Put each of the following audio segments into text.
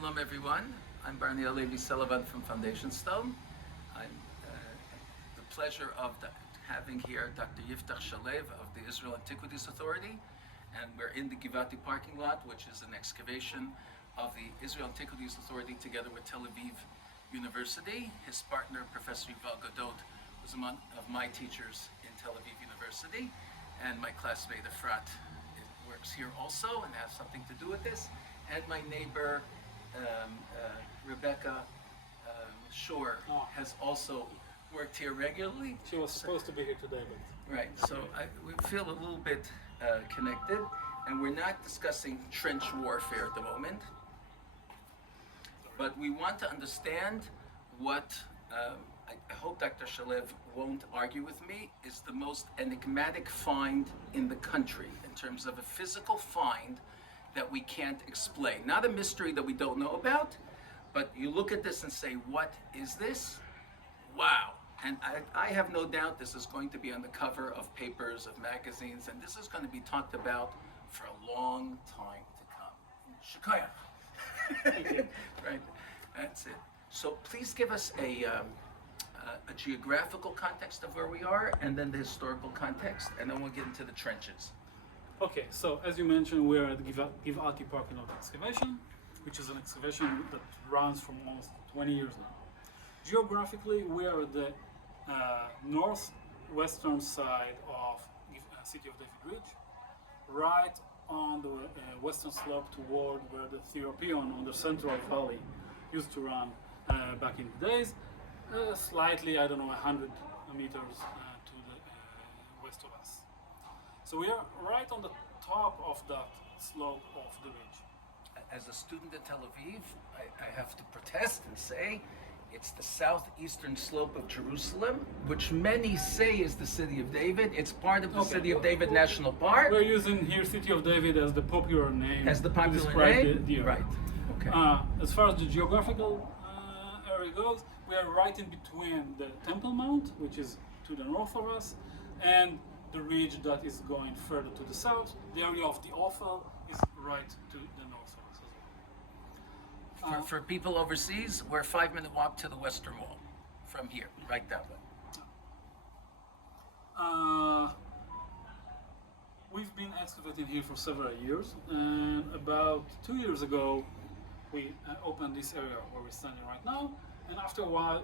Shalom everyone. I'm Barney Levi Sullivan from Foundation Stone. I'm the pleasure of having here Dr. Yiftach Shalev of the Israel Antiquities Authority, and we're in the Givati parking lot, which is an excavation of the Israel Antiquities Authority together with Tel Aviv University. His partner, Professor Yuval Gadot, was one of my teachers in Tel Aviv University, and my classmate Efrat works here also and has something to do with this. And my neighbor, Rebecca Shore, has also worked here regularly. She was supposed to be here today, but... Right, so we feel a little bit connected, and we're not discussing trench warfare at the moment, but we want to understand what, I hope Dr. Shalev won't argue with me, is the most enigmatic find in the country in terms of a physical find that we can't explain. Not a mystery that we don't know about, but you look at this and say, what is this? Wow. And I have no doubt this is going to be on the cover of papers, of magazines, and this is going to be talked about for a long time to come. Shikaya. Right, that's it. So please give us a geographical context of where we are, and then the historical context, and then we'll get into the trenches. Okay, so as you mentioned, we're at the Givati parking lot excavation, which is an excavation that runs from almost 20 years now. Geographically, we are at the northwestern side of city of David Ridge, right on the western slope toward where the Theopion on the Central Valley used to run back in the days, slightly, 100 meters to the west of us. So we are right on the top of that slope of the ridge. As a student in Tel Aviv, I have to protest and say it's the southeastern slope of Jerusalem, which many say is the city of David. It's part of the City of David National Park. We're using here City of David as the popular name. As the popular to describe name? the area. Right. Okay. As far as the geographical area goes, we are right in between the Temple Mount, which is to the north of us, and the ridge that is going further to the south. The area of the Ophel is right to the north of us as well. For people overseas, we're a 5-minute walk to the Western Wall from here, right that way. We've been excavating here for several years, and about 2 years ago, we opened this area where we're standing right now, and after a while,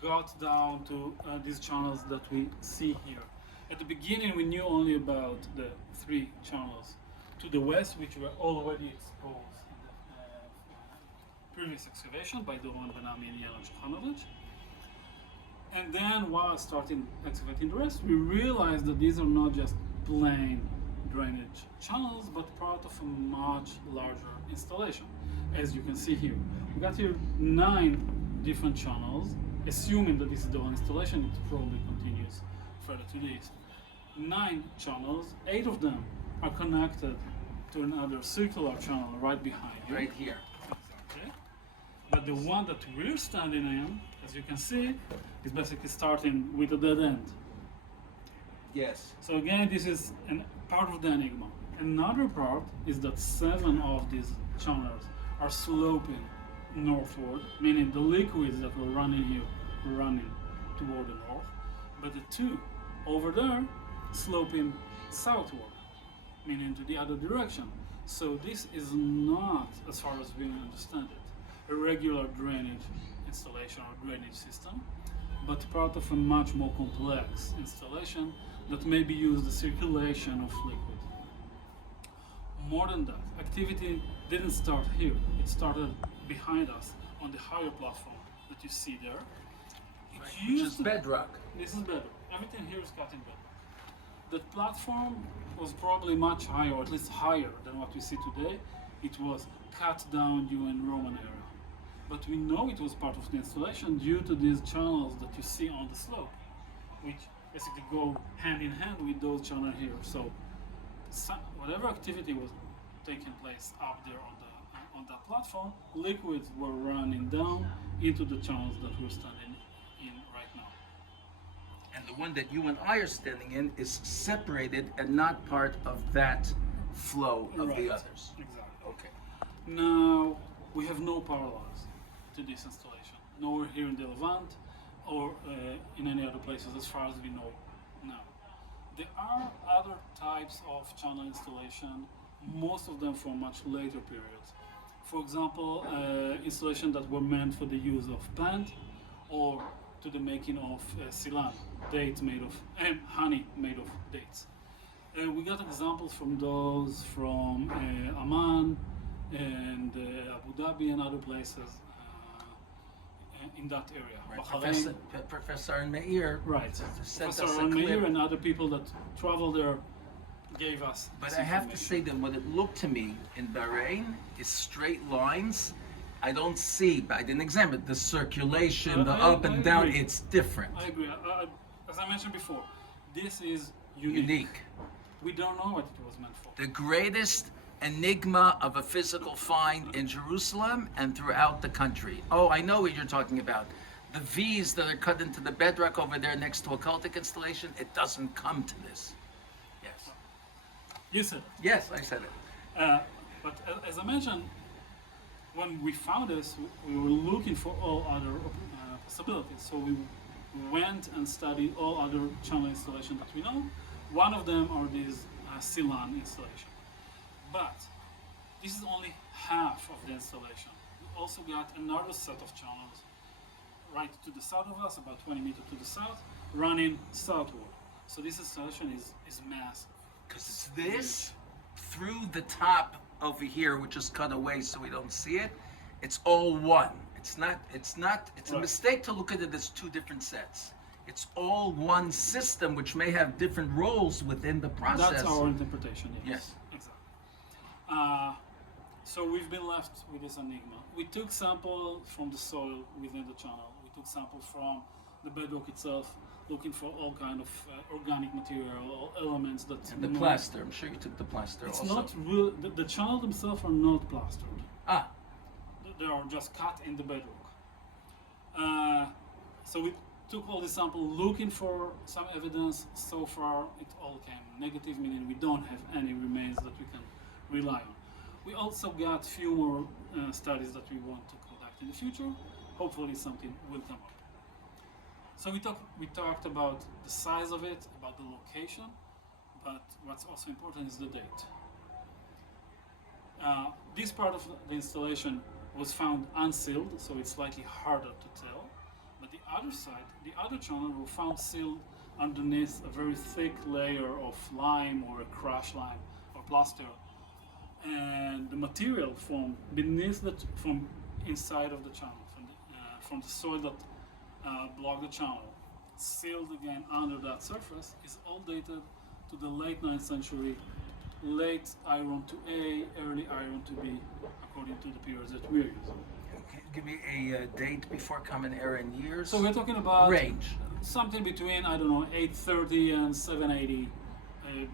got down to these channels that we see here. At the beginning, we knew only about the 3 channels to the west, which were already exposed in the previous excavation by Doron Ben-Ami and Yaron Shukhanovich. And then, while starting excavating the rest, we realized that these are not just plain drainage channels, but part of a much larger installation. As you can see here, we got here 9 different channels. Assuming that this is the one installation, it probably continues further to the east. 9 channels, 8 of them are connected to another circular channel right behind you. Right here. Exactly. But the one that we're standing in, as you can see, is basically starting with a dead end. Yes. So again, this is part of the enigma. Another part is that 7 of these channels are sloping northward, meaning the liquids that were running here were running toward the north, but the 2 over there sloping southward, meaning to the other direction. So this is not, as far as we understand it, a regular drainage installation or drainage system, but part of a much more complex installation that maybe use the circulation of liquid. More than that, activity didn't start here. It started behind us on the higher platform that you see there. Which is bedrock. This is bedrock. Everything here is cut in bedrock. The platform was probably much higher, or at least higher than what we see today. It was cut down during Roman era. But we know it was part of the installation due to these channels that you see on the slope, which basically go hand in hand with those channels here. So whatever activity was taking place up there on that platform, liquids were running down into the channels that we're standing in right now. And the one that you and I are standing in is separated and not part of that flow of the others. Exactly. Okay. Now, we have no parallels to this installation. Nowhere here in the Levant or in any other places as far as we know now. There are other types of channel installation, most of them from much later periods. For example, installations that were meant for the use of plant or to the making of silan, dates made of, and honey made of dates. We got examples from those from Amman and Abu Dhabi and other places in that area. Right. Bahrain. Professor Meir Right. sent Professor us a Ron Meir clip. and other people that travel there gave us. But this I have to information. say that what it looked to me in Bahrain is straight lines. I don't see, but I didn't examine the circulation, the I up and down. agree. It's different, I agree. As I mentioned before, this is unique. unique. We don't know what it was meant for. The greatest enigma of a physical find in Jerusalem and throughout the country. Oh, I know what you're talking about. The V's that are cut into the bedrock over there next to a cultic installation, it doesn't come to this. Yes. You said it. Yes, I said it. But as I mentioned, when we found this, we were looking for all other possibilities. So we went and studied all other channel installations that we know. One of them are these Silan installation. But this is only half of the installation. We also got another set of channels right to the south of us, about 20 meters to the south, running southward. So this installation is massive. Because it's this through the top over here, which is cut away so we don't see it. It's all one. It's a Right. mistake to look at it as two different sets. It's all one system, which may have different roles within the process. That's our interpretation, yes. Yes. Exactly. So we've been left with this enigma. We took sample from the soil within the channel. We took sample from the bedrock itself, looking for all kind of organic material, all elements that. And the plaster. I'm sure you took the plaster It's also. not real. The channel themselves are not plastered. Ah, They are just cut in the bedrock. So we took all this sample looking for some evidence. So far, it all came negative, meaning we don't have any remains that we can rely on. We also got few more studies that we want to conduct in the future. Hopefully, something will come up. So we talked about the size of it, about the location, but what's also important is the date. This part of the installation was found unsealed, so it's slightly harder to tell. But the other side, the other channel, were found sealed underneath a very thick layer of lime or a crushed lime or plaster, and the material from beneath from inside of the channel, from the soil that blocked the channel, sealed again under that surface, is all dated to the late 9th century, late Iron to A, early Iron to B, according to the periods that we're using. give me a date before Common Era in years. So we're talking about range. something between, I don't know, 830 and 780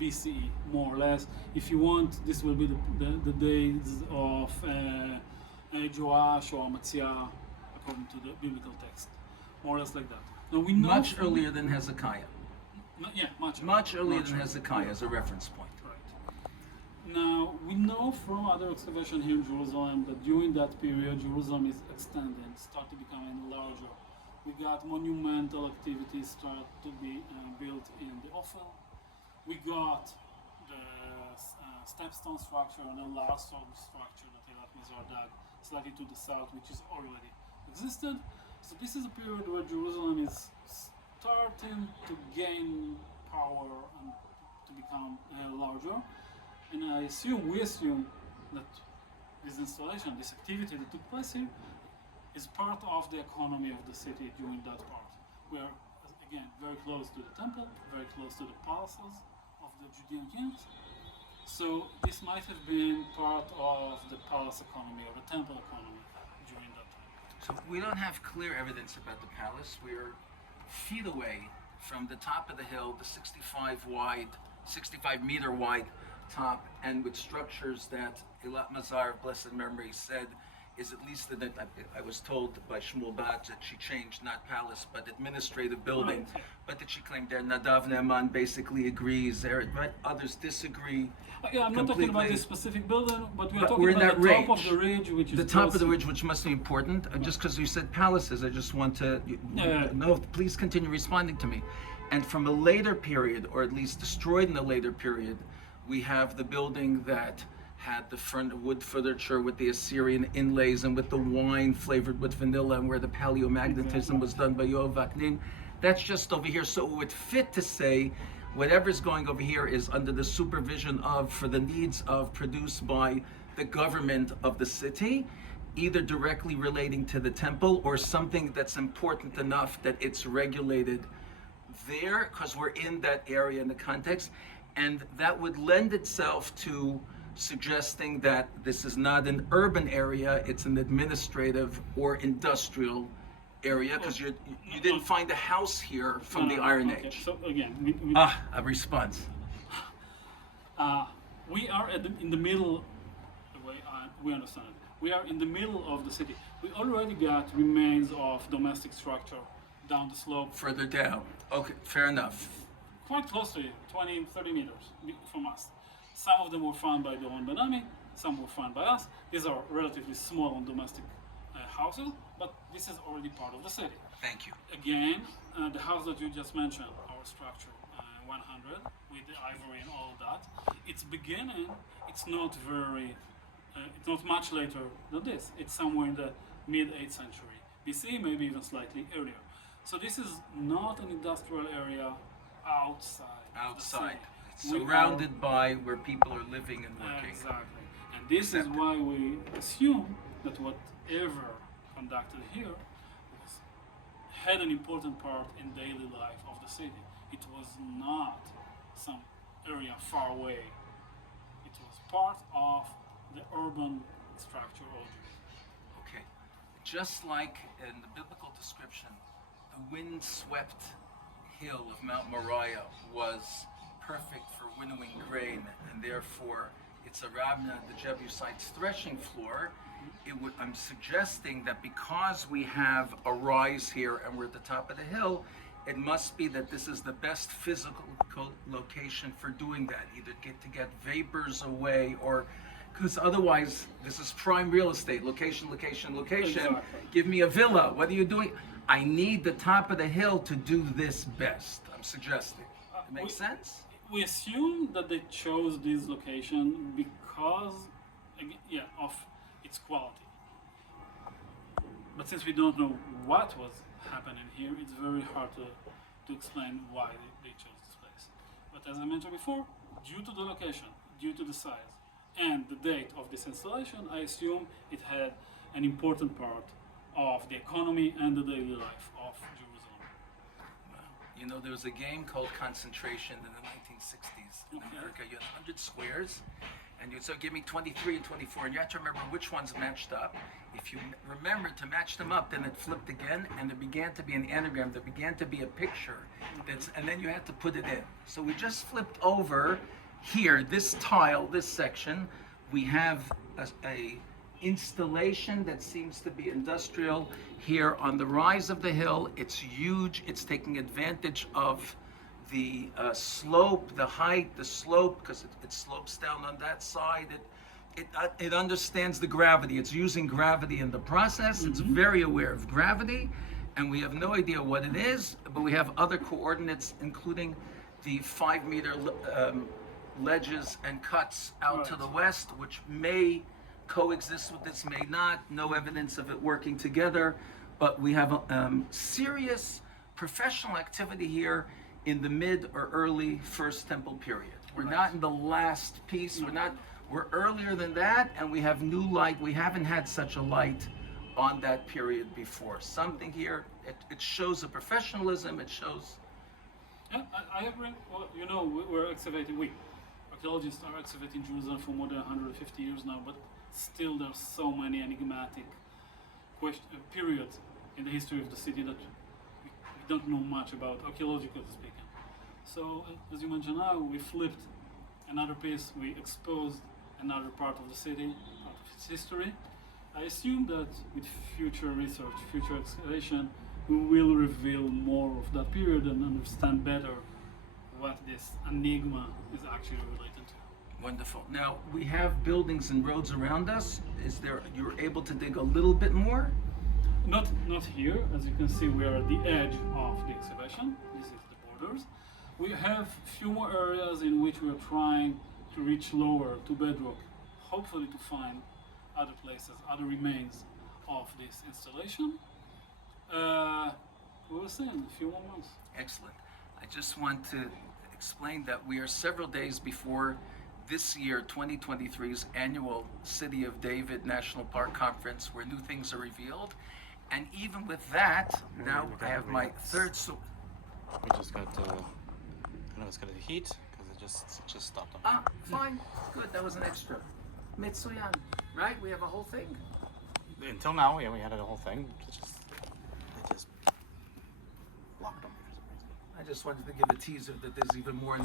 BCE, more or less. If you want, this will be the days of Joash or Amaziah, according to the biblical text, more or less like that. Now we know Much earlier than Hezekiah. much Earlier Much than Hezekiah as a reference point. Right. Now we know from other excavation here in Jerusalem that during that period Jerusalem is extending, started becoming larger. We got monumental activities start to be built in the Ophel. We got the stepstone structure and a large stone structure that Eilat Mazar dug slightly to the south, which is already existed. So this is a period where Jerusalem is starting to gain power and to become larger. And we assume that this installation, this activity that took place here, is part of the economy of the city during that part. We are, again, very close to the temple, very close to the palaces of the Judean kings. So this might have been part of the palace economy or the temple economy during that time. So we don't have clear evidence about the palace. We're feet away from the top of the hill, the 65 meter wide top, and with structures that Eilat Mazar of blessed memory said is at least that I was told by Shmuel Bat that she changed not palace but administrative building, Right. but that she claimed there Nadav Ne'eman basically agrees there, right? Others disagree. Yeah, I'm not talking about completely. this specific building, but we are But talking we're in about that the top of range. the ridge, which is The top of the close- ridge, which must be important, just because you said palaces, I just want to. Yeah. No, please continue responding to me. And from a later period, or at least destroyed in a later period, we have the building that had the front wood furniture with the Assyrian inlays and with the wine flavored with vanilla, and where the paleomagnetism was done by Yoav Vaknin. That's just over here. So it would fit to say whatever's going over here is under the supervision of, for the needs of, produced by the government of the city, either directly relating to the temple or something that's important enough that it's regulated there, because we're in that area in the context. And that would lend itself to suggesting that this is not an urban area, it's an administrative or industrial area, because you didn't find a house here from the Iron Okay, Age. So again, A response. we are in the middle, the way we understand it, we are in the middle of the city. We already got remains of domestic structure down the slope, Further down. Okay, fair enough. quite close to you, 20, 30 meters from us. Some of them were found by Doron Ben-Ami, some were found by us. These are relatively small and domestic houses, but this is already part of the city. Thank you. Again, the house that you just mentioned, our structure 100 with the ivory and all of that, its beginning, it's not much later than this. It's somewhere in the mid 8th century BC, maybe even slightly earlier. So this is not an industrial area outside. of the Outside. city. We are- Surrounded by where people are living and working. Exactly. And this is Accepted. why we assume that whatever conducted here had an important part in daily life of the city. It was not some area far away. It was part of the urban structure of Judaism. Okay. Just like in the biblical description, the wind-swept hill of Mount Moriah was perfect for winnowing grain, and therefore it's a Rabna, the Jebusites' threshing floor. I'm suggesting that because we have a rise here and we're at the top of the hill, it must be that this is the best physical location for doing that. Either to get vapors away, or because otherwise this is prime real estate. Location, location, location. Exactly. Give me a villa. What are you doing? I need the top of the hill to do this best. I'm suggesting. It makes sense? We assume that they chose this location because, of its quality. But since we don't know what was happening here, it's very hard to explain why they chose this place. But as I mentioned before, due to the location, due to the size, and the date of this installation, I assume it had an important part of the economy and the daily life of Jerusalem. You know, there was a game called Concentration in the 1960s in Okay. America. You had 100 squares, and you'd say, give me 23 and 24, and you had to remember which ones matched up. If you remembered to match them up, then it flipped again, and there began to be an anagram, there began to be a picture, and then you had to put it in. So we just flipped over here, this tile, this section, we have a installation that seems to be industrial here on the rise of the hill. It's huge. It's taking advantage of the slope, the height, the slope, because it slopes down on that side. It understands the gravity. It's using gravity in the process. It's very aware of gravity, and we have no idea what it is, but we have other coordinates, including the 5-meter ledges and cuts out to Right. the west, which may coexist with this, may not. No evidence of it working together, but we have serious professional activity here in the mid or early First Temple period. We're not in the last piece. We're earlier than that, and we have new light. We haven't had such a light on that period before. Something here, it shows a professionalism. It shows. Yeah, I agree. Well, you know, we're excavating. Archaeologists are excavating Jerusalem for more than 150 years now, but still there's so many enigmatic periods in the history of the city that we don't know much about, archaeologically speaking. So, as you mentioned now, we flipped another piece, we exposed another part of the city, part of its history. I assume that with future research, future excavation, we will reveal more of that period and understand better what this enigma is actually related to. Wonderful. Now, we have buildings and roads around us. Is there, you're able to dig a little bit more? Not here, as you can see, we are at the edge of the excavation. This is the borders. We have few more areas in which we are trying to reach lower to bedrock, hopefully to find other places, other remains of this installation. We will see in a few more months. Excellent. I just want to explain that we are several days before this year, 2023's annual City of David National Park Conference, where new things are revealed. And even with that, now I have my third. We just got. I don't know. It's got the heat because it just stopped. Ah, fine. Good. That was an extra. Mitsuyan. Right? We have a whole thing. Until now, yeah, we had a whole thing. They just locked them. I just wanted to give a teaser that there's even more in the